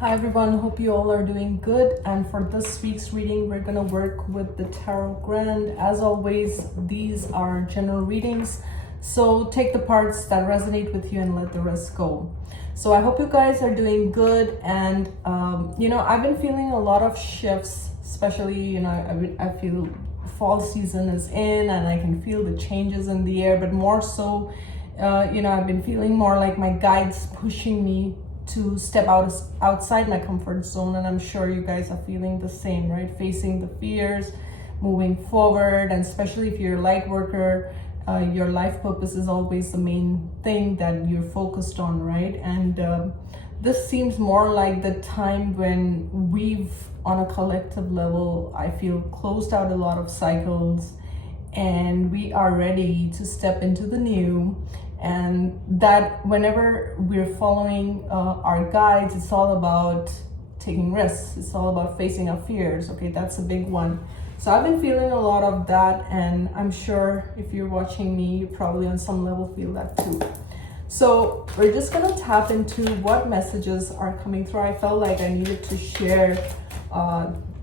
Hi everyone, hope you all are doing good. And for this week's reading, we're gonna work with the Tarot Grand. As always, these are general readings, so take the parts that resonate with you and let the rest go. So I hope you guys are doing good. And I've been feeling a lot of shifts, especially I feel fall season is in, and I can feel the changes in the air. But more so, I've been feeling more like my guides pushing me to step outside my comfort zone, and I'm sure you guys are feeling the same, right? Facing the fears, moving forward, and especially if you're a light worker, your life purpose is always the main thing that you're focused on, right? And this seems more like the time when we've, on a collective level, I feel, closed out a lot of cycles, and we are ready to step into the new. And that whenever we're following our guides, it's all about taking risks. It's all about facing our fears. Okay, that's a big one. So I've been feeling a lot of that, and I'm sure if you're watching me, you probably on some level feel that too. So we're just gonna tap into what messages are coming through. I felt like I needed to share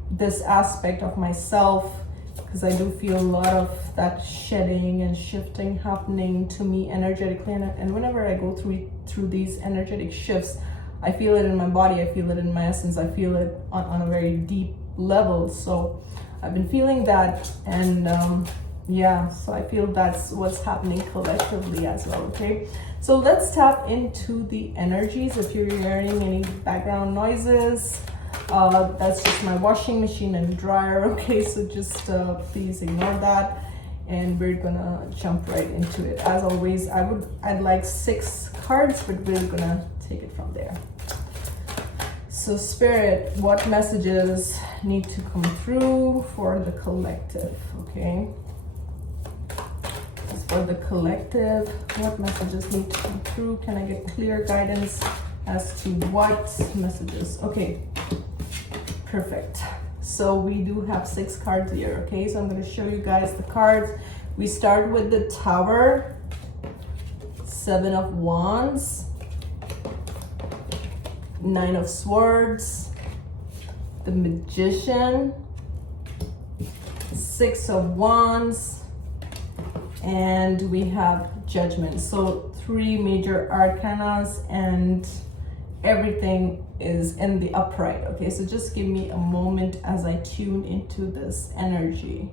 this aspect of myself, because I do feel a lot of that shedding and shifting happening to me energetically, and whenever I go through these energetic shifts, I feel it in my body, I feel it in my essence, I feel it on a very deep level. So I've been feeling that, and so I feel that's what's happening collectively as well. Okay, so let's tap into the energies. If you're hearing any background noises, that's just my washing machine and dryer. Okay, so just please ignore that, and we're gonna jump right into it. As always, I'd like 6 cards, but we're gonna take it from there. So Spirit, what messages need to come through for the collective? Okay, for the collective, what messages need to come through? Can I get clear guidance as to what messages? Okay, perfect. So we do have 6 cards here. Okay, so I'm going to show you guys the cards. We start with the Tower, 7 of Wands, 9 of Swords, the Magician, 6 of Wands, and we have Judgment. So 3 major arcanas, and everything is in the upright. Okay, so just give me a moment as I tune into this energy.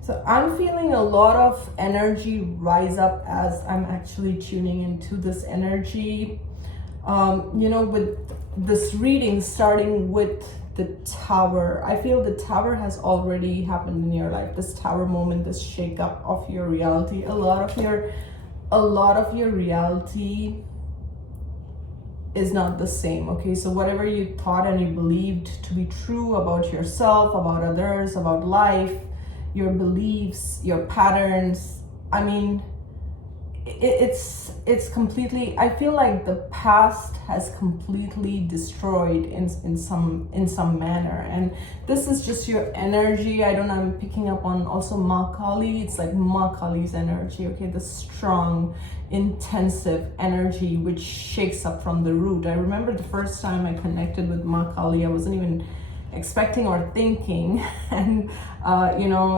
So I'm feeling a lot of energy rise up as I'm actually tuning into this energy. With this reading starting with the Tower, I feel the Tower has already happened in your life. This Tower moment, this shake up of your reality. A lot of your reality is not the same. Okay, so whatever you thought and you believed to be true about yourself, about others, about life, your beliefs, your patterns, I mean, it's completely, I feel like the past has completely destroyed in some manner, and this is just your energy. I'm picking up on also Ma Kali. It's like Ma Kali's energy. Okay, the strong, intensive energy which shakes up from the root. I remember the first time I connected with Ma Kali, I wasn't even expecting or thinking, and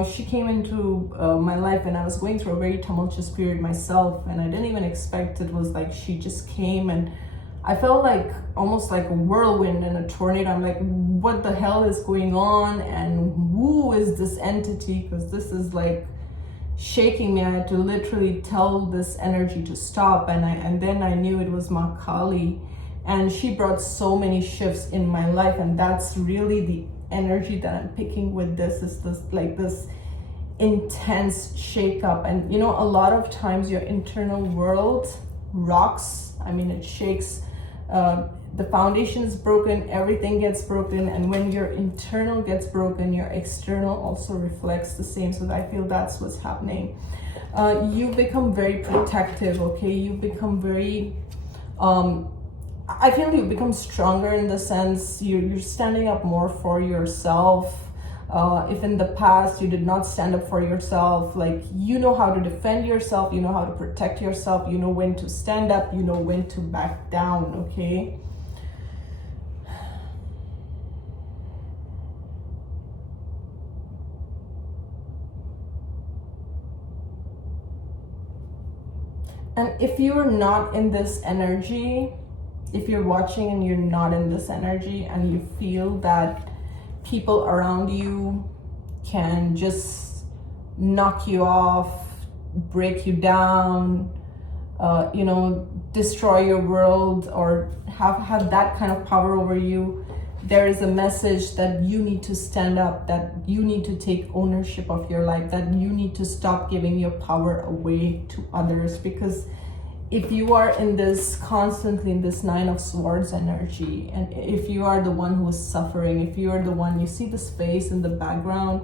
she came into my life, and I was going through a very tumultuous period myself, and I didn't even expect it. Was like she just came, and I felt like almost like a whirlwind and a tornado. I'm like, what the hell is going on, and who is this entity? Because this is like shaking me. I had to literally tell this energy to stop, and then I knew it was Ma Kali. And she brought so many shifts in my life, and that's really the energy that I'm picking with this, is this intense shake up. And a lot of times your internal world rocks. I mean, it shakes. The foundation is broken, everything gets broken, and when your internal gets broken, your external also reflects the same. So I feel that's what's happening. You become very protective. Okay, you become very I feel you become stronger in the sense you're standing up more for yourself. if in the past you did not stand up for yourself, like you know how to defend yourself, you know how to protect yourself, you know when to stand up, you know when to back down, okay? And if you're not in this energy, if you're watching and you're not in this energy and you feel that people around you can just knock you off, break you down, you know, destroy your world, or have that kind of power over you, there is a message that you need to stand up, that you need to take ownership of your life, that you need to stop giving your power away to others. Because if you are in this constantly in this Nine of Swords energy, and if you are the one who is suffering, if you are the one, you see this face in the background,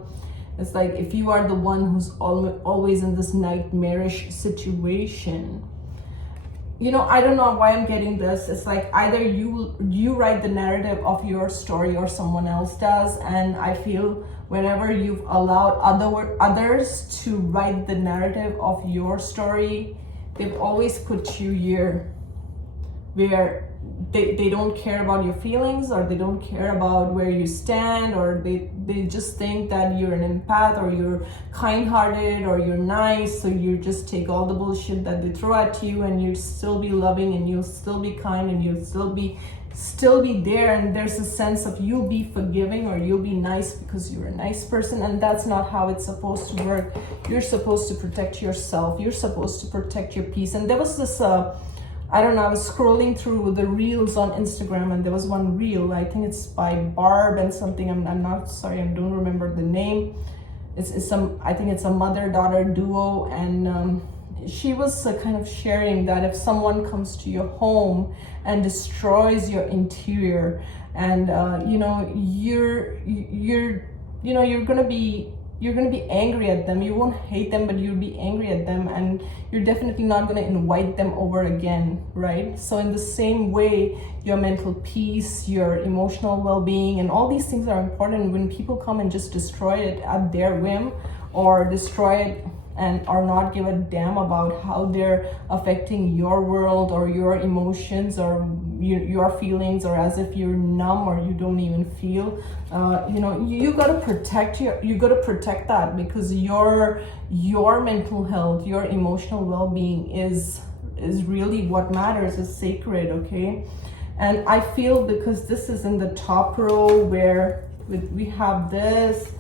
it's like if you are the one who's always in this nightmarish situation, you know, I don't know why I'm getting this. It's like either you write the narrative of your story or someone else does. And I feel whenever you've allowed others to write the narrative of your story, they've always put you here where they don't care about your feelings, or they don't care about where you stand, or they just think that you're an empath, or you're kind-hearted, or you're nice, so you just take all the bullshit that they throw at you, and you'll still be loving, and you'll still be kind, and you'll still be there. And there's a sense of you'll be forgiving, or you'll be nice because you're a nice person. And that's not how it's supposed to work. You're supposed to protect yourself, you're supposed to protect your peace. And there was this I don't know, I was scrolling through the reels on Instagram, and there was one reel, I think it's by Barb and something, I'm not sorry, I don't remember the name. I think it's a mother-daughter duo, and she was kind of sharing that if someone comes to your home and destroys your interior, and you know, you're gonna be angry at them. You won't hate them, but you'll be angry at them, and you're definitely not gonna invite them over again, right? So in the same way, your mental peace, your emotional well-being, and all these things are important. When people come and just destroy it at their whim, or destroy it and are not give a damn about how they're affecting your world or your emotions or your feelings, or as if you're numb or you don't even feel, you know, you got to protect that, because your mental health, your emotional well-being is really what matters, is sacred, okay? And I feel, because this is in the top row where we have this,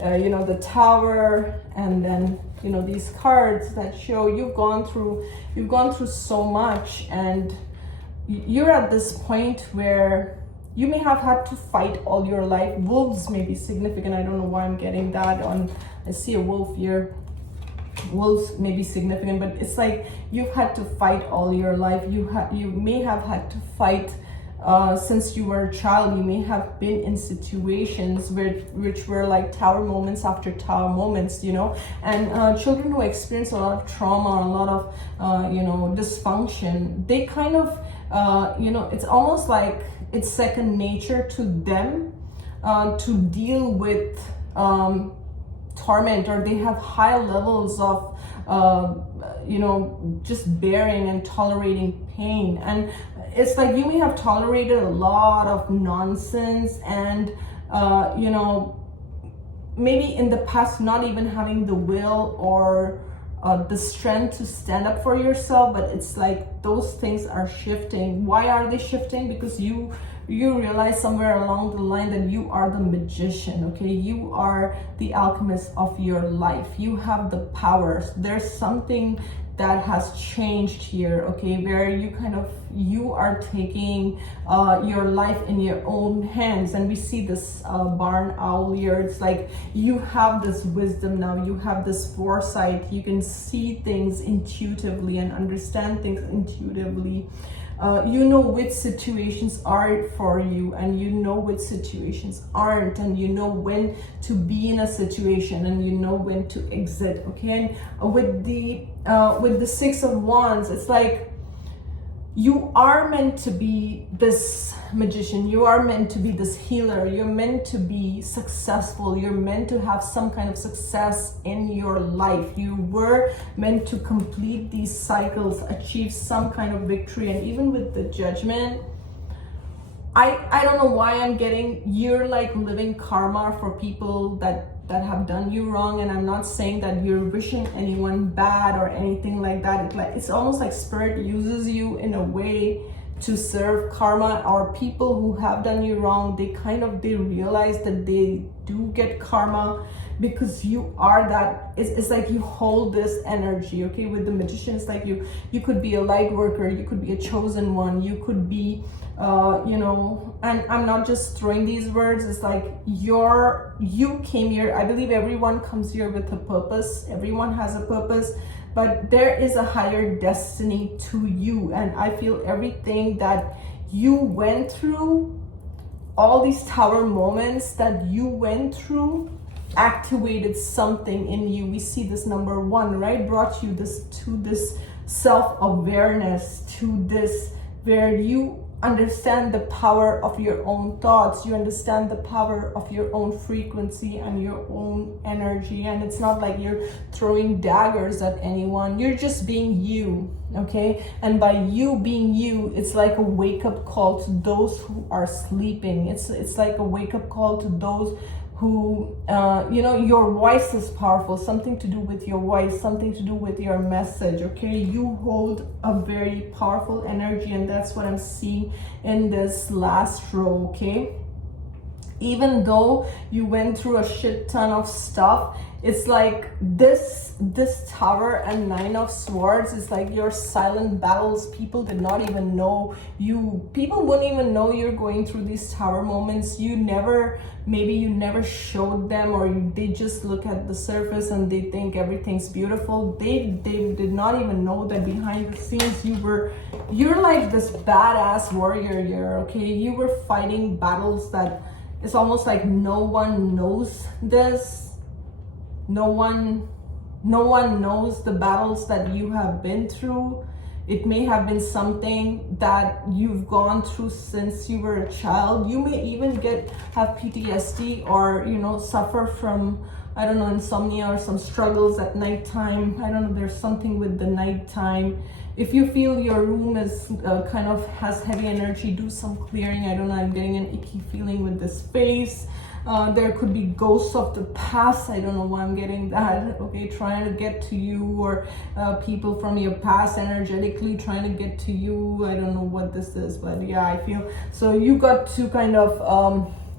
you know, the Tower, and then, you know, these cards that show you've gone through so much, and you're at this point where you may have had to fight all your life. Wolves may be significant. I don't know why I'm getting that on. I see a wolf here. Wolves may be significant, but it's like you've had to fight all your life. You may have had to fight since you were a child. You may have been in situations which were like tower moments after tower moments, you know. And children who experience a lot of trauma, a lot of you know, dysfunction, they kind of you know, it's almost like it's second nature to them to deal with torment, or they have high levels of you know, just bearing and tolerating pain. And it's like you may have tolerated a lot of nonsense, and you know, maybe in the past not even having the will or the strength to stand up for yourself, but it's like those things are shifting. Why are they shifting? Because you realize somewhere along the line that you are the magician, okay? You are the alchemist of your life. You have the powers. There's something that has changed here, okay, where you are taking your life in your own hands. And we see this barn owl here. It's like you have this wisdom now, you have this foresight, you can see things intuitively and understand things intuitively. You know which situations are for you, and you know which situations aren't, and you know when to be in a situation, and you know when to exit, okay? And with the Six of Wands, it's like you are meant to be this magician, you are meant to be this healer, you're meant to be successful, you're meant to have some kind of success in your life. You were meant to complete these cycles, achieve some kind of victory. And even with the Judgment, I don't know why I'm getting, you're like living karma for people that have done you wrong. And I'm not saying that you're wishing anyone bad or anything like that. It's almost like Spirit uses you in a way to serve karma, or people who have done you wrong, they realize that they do get karma because you are that. It's like you hold this energy. Okay, with the Magician, it's like you could be a light worker, you could be a chosen one, you could be and I'm not just throwing these words. It's like you came here. I believe everyone comes here with a purpose. Everyone has a purpose, but there is a higher destiny to you. And I feel everything that you went through, all these tower moments that you went through, activated something in you. We see this number 1, right? Brought you to this self-awareness, to this where you understand the power of your own thoughts, you understand the power of your own frequency and your own energy. And it's not like you're throwing daggers at anyone, you're just being you. Okay, and by you being you, it's like a wake-up call to those who are sleeping. It's like a wake-up call to those who your voice is powerful, something to do with your voice, something to do with your message. Okay, you hold a very powerful energy, and that's what I'm seeing in this last row. Okay, even though you went through a shit ton of stuff, it's like this Tower and 9 of Swords is like your silent battles. People did not even know you. People wouldn't even know you're going through these Tower moments. Maybe you never showed them, or they just look at the surface and they think everything's beautiful. They did not even know that behind the scenes you're like this badass warrior here. Okay, you were fighting battles that it's almost like no one knows this. No one knows the battles that you have been through. It may have been something that you've gone through since you were a child. You may even have PTSD, or suffer from, I don't know, insomnia or some struggles at nighttime. I don't know, there's something with the nighttime. If you feel your room is kind of has heavy energy, do some clearing. I don't know, I'm getting an icky feeling with this space. There could be ghosts of the past. I don't know why I'm getting that. Okay, trying to get to you, or people from your past energetically trying to get to you. I don't know what this is, but yeah, I feel so. You got to kind of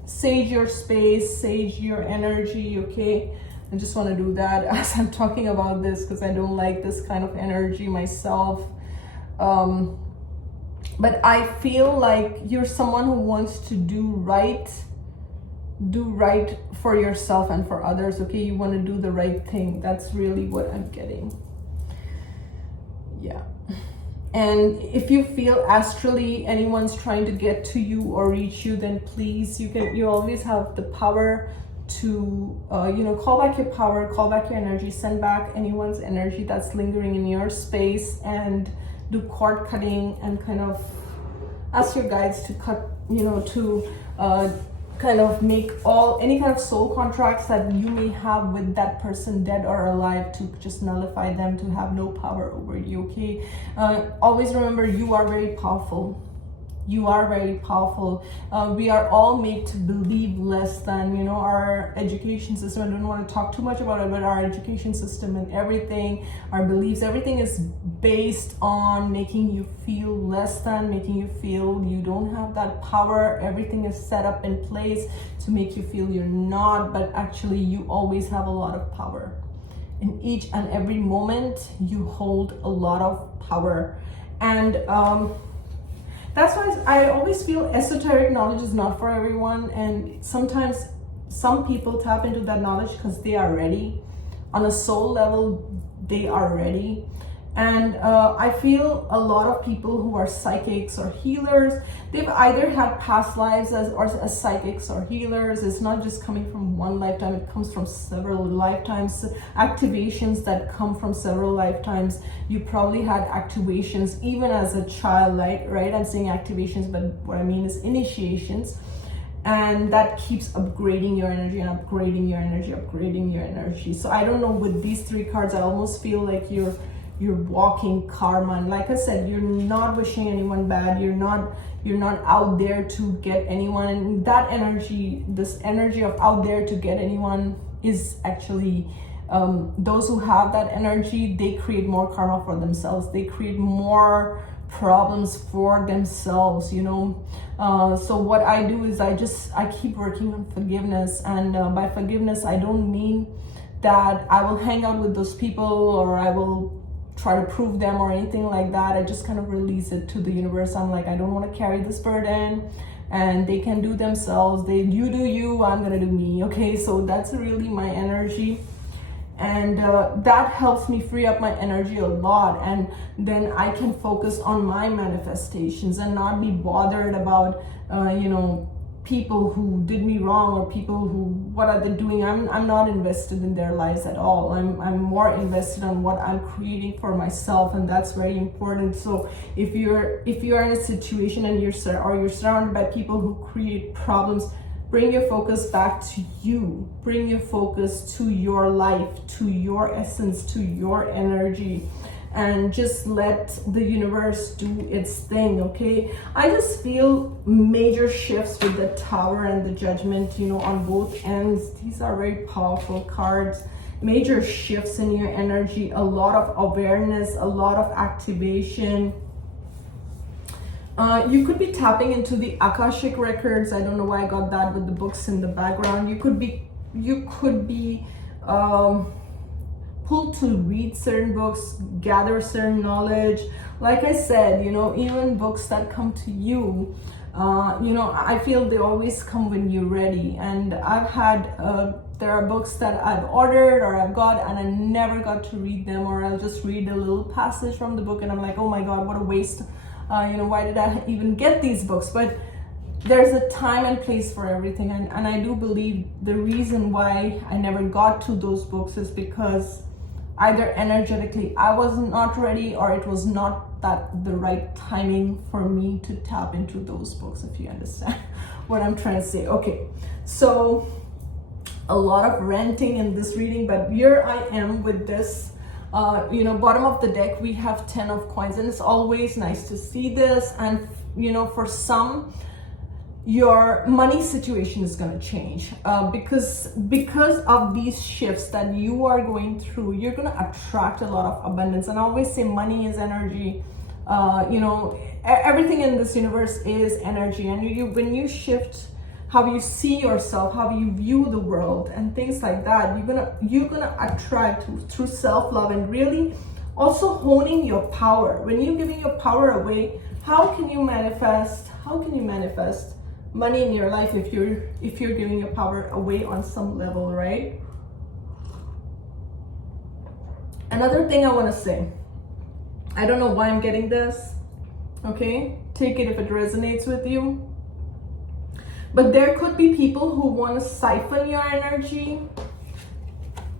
sage your space, sage your energy. Okay, I just want to do that as I'm talking about this, because I don't like this kind of energy myself. But I feel like you're someone who wants to do right for yourself and for others. Okay, you want to do the right thing. That's really what I'm getting. Yeah. And if you feel astrally anyone's trying to get to you or reach you, then please, you always have the power to call back your power, call back your energy, send back anyone's energy that's lingering in your space, and do cord cutting and kind of ask your guides to cut, kind of make any kind of soul contracts that you may have with that person, dead or alive, to just nullify them, to have no power over you. Okay, always remember, you are very powerful. You are very powerful. We are all made to believe less than, our education system. I don't want to talk too much about it, but our education system and everything, our beliefs, everything is based on making you feel less than, making you feel you don't have that power. Everything is set up in place to make you feel you're not, but actually you always have a lot of power. In each and every moment, you hold a lot of power. And that's why I always feel esoteric knowledge is not for everyone. And sometimes some people tap into that knowledge because they are ready. On a soul level, they are ready. And I feel a lot of people who are psychics or healers, they've either had past lives as psychics or healers. It's not just coming from one lifetime, it comes from several lifetimes, activations that come from several lifetimes. You probably had activations even as a child, right? I'm saying activations, but what I mean is initiations. And that keeps upgrading your energy and upgrading your energy, upgrading your energy. So I don't know, with these three cards, I almost feel like you're walking karma. And like I said, you're not wishing anyone bad. You're not out there to get anyone. And that energy, this energy of out there to get anyone, is actually those who have that energy, they create more karma for themselves. They create more problems for themselves, you know. So what I do is I keep working on forgiveness. And by forgiveness, I don't mean that I will hang out with those people or I will try to prove them or anything like that. I just kind of release it to the universe. I'm like, I don't want to carry this burden, and they can do themselves. You do you, I'm gonna do me. Okay, so that's really my energy. And that helps me free up my energy a lot, and then I can focus on my manifestations and not be bothered about you know, people who did me wrong or people who, what are they doing. I'm not invested in their lives at all. I'm more invested on what I'm creating for myself, and that's very important. So if you're in a situation and you're surrounded by people who create problems, bring your focus back to you. Bring your focus to your life, to your essence, to your energy, and just let the universe do its thing, okay? I just feel major shifts with the Tower and the Judgment, you know, on both ends. These are very powerful cards. Major shifts in your energy, a lot of awareness, a lot of activation. You could be tapping into the Akashic records. I don't know why I got that with the books in the background. You could be pulled to read certain books, gather certain knowledge. Like I said, you know, even books that come to you, you know, I feel they always come when you're ready. And I've had, there are books that I've ordered or I've got and I never got to read them, or I'll just read a little passage from the book and I'm like, oh my God, what a waste. You know, why did I even get these books? But there's a time and place for everything. And I do believe the reason why I never got to those books is because either energetically I was not ready, or it was not the right timing for me to tap into those books, if you understand what I'm trying to say. Okay, so a lot of ranting in this reading, but here I am with this. You know, bottom of the deck we have 10 of coins, and it's always nice to see this. And you know, for some, your money situation is going to change because of these shifts that you are going through. You're going to attract a lot of abundance. And I always say money is energy. You know, everything in this universe is energy, and when you shift how you see yourself, how you view the world and things like that, you're gonna attract through self-love, and really also honing your power. When you're giving your power away, how can you manifest money in your life if you're giving your power away on some level, right? Another thing I want to say, I don't know why I'm getting this, okay? Take it if it resonates with you. But there could be people who want to siphon your energy.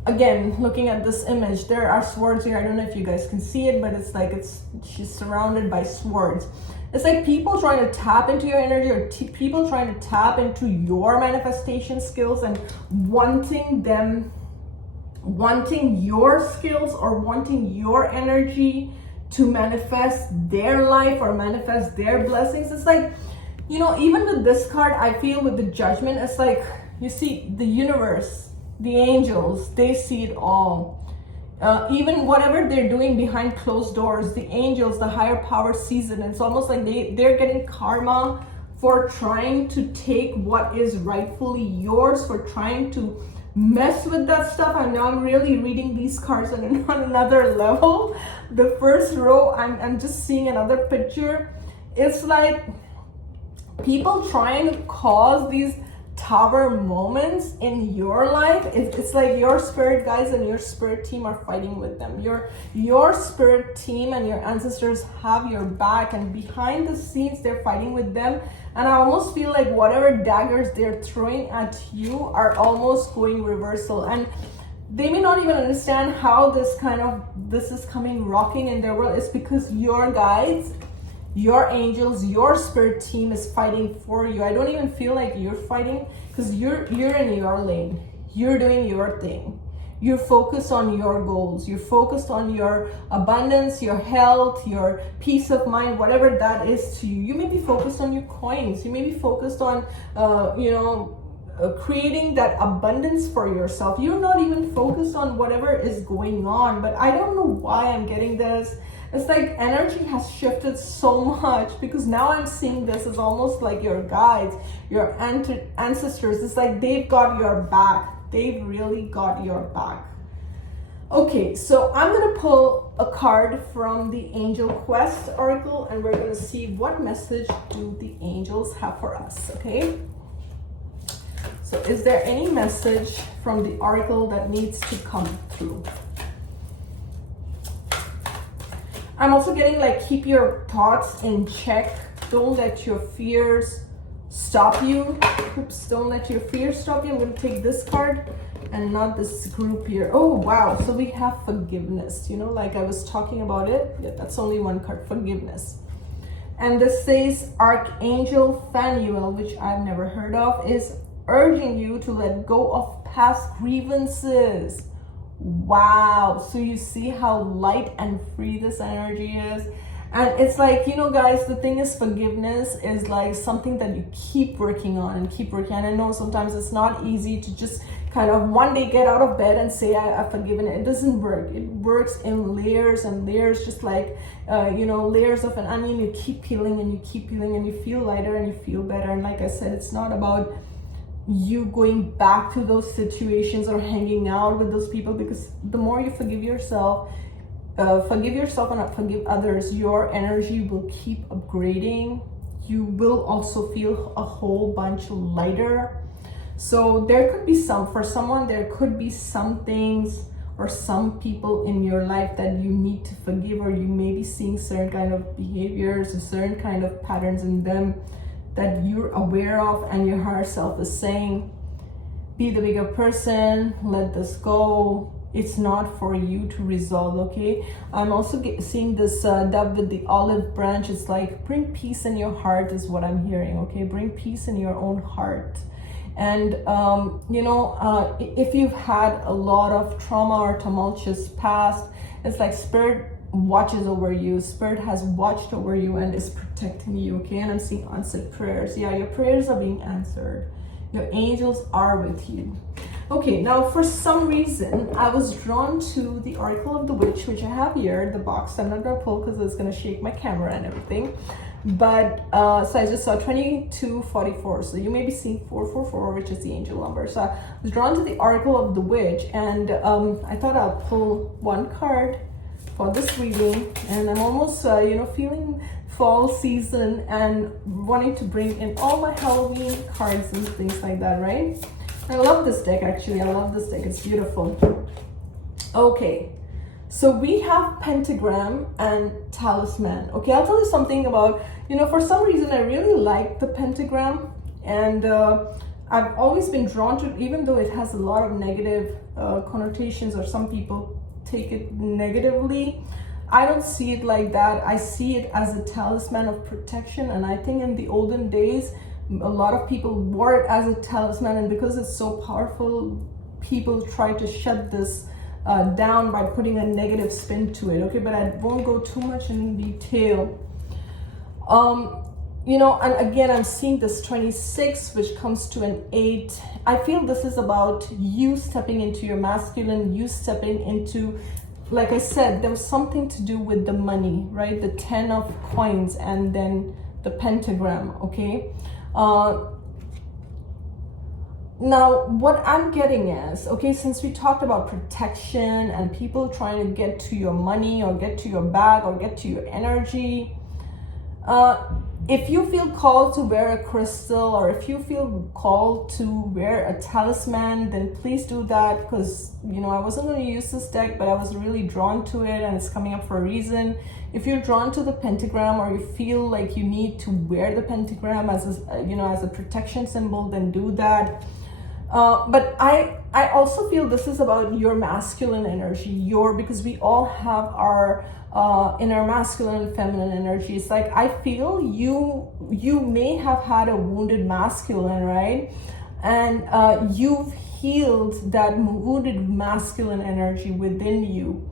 Again, looking at this image, there are swords here. I don't know if you guys can see it, but it's like she's surrounded by swords. It's like people trying to tap into your energy, or people trying to tap into your manifestation skills and wanting your skills or wanting your energy to manifest their life or manifest their blessings. It's like, you know, even with this card, I feel with the Judgment, it's like, you see, the universe, the angels, they see it all. Even whatever they're doing behind closed doors, the angels, the higher power sees it. And it's almost like they're getting karma for trying to take what is rightfully yours, for trying to mess with that stuff. And now I'm really reading these cards on another level. The first row, I'm just seeing another picture. It's like people trying to cause these tower moments in your life, it's like your spirit guides and your spirit team are fighting with them. Your spirit team and your ancestors have your back, and behind the scenes they're fighting with them. And I almost feel like whatever daggers they're throwing at you are almost going reversal, and they may not even understand how this is coming rocking in their world. It's because your guides, your angels, your spirit team is fighting for you. I don't even feel like you're fighting, because you're in your lane. You're doing your thing. You're focused on your goals. You're focused on your abundance, your health, your peace of mind, whatever that is to you. You may be focused on your coins. You may be focused on, creating that abundance for yourself. You're not even focused on whatever is going on. But I don't know why I'm getting this. It's like energy has shifted so much, because now I'm seeing this as almost like your guides, your ancestors. It's like they've got your back. They've really got your back. Okay, so I'm going to pull a card from the Angel Quest oracle, and we're going to see what message do the angels have for us, okay? So is there any message from the oracle that needs to come through? I'm also getting like, keep your thoughts in check. Don't let your fears stop you. Oops, don't let your fears stop you. I'm going to take this card and not this group here. Oh, wow. So we have forgiveness, like I was talking about it. Yeah, that's only one card, forgiveness. And this says Archangel Phanuel, which I've never heard of, is urging you to let go of past grievances. Wow. So you see how light and free this energy is. And it's like, guys, the thing is, forgiveness is like something that you keep working on and keep working on. I know sometimes it's not easy to just kind of one day get out of bed and say, I've forgiven it. It doesn't work. It works in layers and layers, just like, layers of an onion. You keep peeling and you keep peeling and you feel lighter and you feel better. And like I said, it's not about you going back to those situations or hanging out with those people, because the more you forgive yourself and forgive others, your energy will keep upgrading. You will also feel a whole bunch lighter. So there could be for someone, there could be some things or some people in your life that you need to forgive, or you may be seeing certain kind of behaviors or certain kind of patterns in them that you're aware of, and your higher self is saying, be the bigger person, let this go. It's not for you to resolve, okay? I'm also seeing this dove with the olive branch. It's like, bring peace in your heart is what I'm hearing, okay? Bring peace in your own heart. And, if you've had a lot of trauma or tumultuous past, it's like Spirit watches over you. Spirit has watched over you and is protecting you, okay? And I'm seeing answered prayers. Yeah, your prayers are being answered. Your angels are with you. Okay, now for some reason, I was drawn to the Oracle of the Witch, which I have here, the box. I'm not gonna pull because it's gonna shake my camera and everything. But, so I just saw 2244. So you may be seeing 444, which is the angel number. So I was drawn to the Oracle of the Witch, and I thought I'll pull one card for this reading. And I'm almost, feeling fall season and wanting to bring in all my Halloween cards and things like that, right? I love this deck, actually. I love this deck. It's beautiful. Okay, so we have pentagram and talisman. Okay, I'll tell you something about, for some reason, I really like the pentagram. And I've always been drawn to it, even though it has a lot of negative connotations, or some people take it negatively. I don't see it like that. I see it as a talisman of protection. And I think in the olden days, a lot of people wore it as a talisman, and because it's so powerful, people try to shut this down by putting a negative spin to it. Okay, but I won't go too much in detail. And again, I'm seeing this 26, which comes to an 8. I feel this is about you stepping into your masculine, you stepping into, like I said, there was something to do with the money, right? The 10 of coins and then the pentagram, okay? Now, what I'm getting is, okay, since we talked about protection and people trying to get to your money or get to your bag or get to your energy, if you feel called to wear a crystal, or if you feel called to wear a talisman, then please do that, because I wasn't going to use this deck, but I was really drawn to it, and it's coming up for a reason. If you're drawn to the pentagram, or you feel like you need to wear the pentagram as a protection symbol, then do that. But I also feel this is about your masculine energy, because we all have our inner masculine and feminine energies. Like, I feel you may have had a wounded masculine, right? And you've healed that wounded masculine energy within you.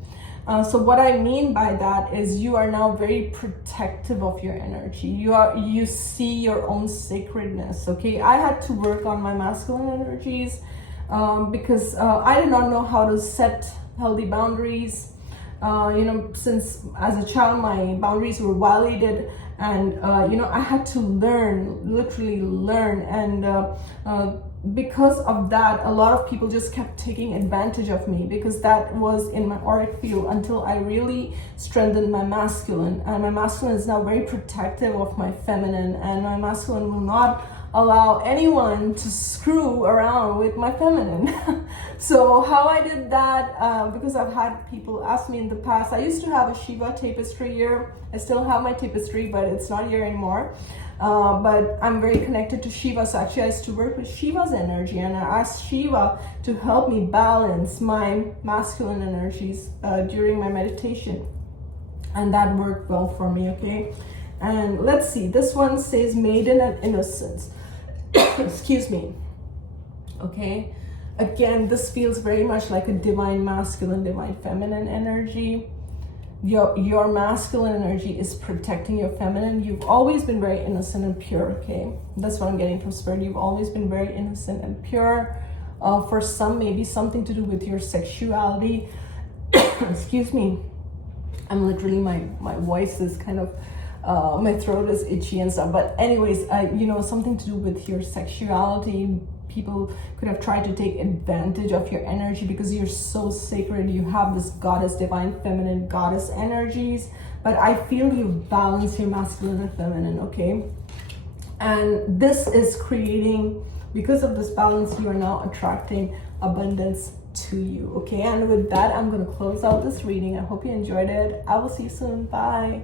So what I mean by that is you are now very protective of your energy. You see your own sacredness. Okay, I had to work on my masculine energies because I did not know how to set healthy boundaries. Since as a child my boundaries were violated, and I had to literally learn, and because of that, a lot of people just kept taking advantage of me, because that was in my auric field, until I really strengthened my masculine. And my masculine is now very protective of my feminine, and my masculine will not allow anyone to screw around with my feminine. So how I did that, because I've had people ask me in the past. I used to have a Shiva tapestry here. I still have my tapestry, but it's not here anymore. But I'm very connected to Shiva, so actually I used to work with Shiva's energy, and I asked Shiva to help me balance my masculine energies during my meditation, and that worked well for me. Okay, and let's see, this one says maiden and innocence. Excuse me. Okay, again, this feels very much like a divine masculine, divine feminine energy. Your masculine energy is protecting your feminine. You've always been very innocent and pure. Okay, that's what I'm getting from Spirit. You've always been very innocent and pure. For some, maybe something to do with your sexuality. Excuse me, I'm literally, my voice is kind of my throat is itchy and stuff, but anyways, something to do with your sexuality. People could have tried to take advantage of your energy because you're so sacred. You have this goddess, divine feminine goddess energies, but I feel you've balanced your masculine and feminine. Okay, and this is creating, because of this balance, you are now attracting abundance to you. Okay, and with that, I'm going to close out this reading. I hope you enjoyed it. I will see you soon. Bye.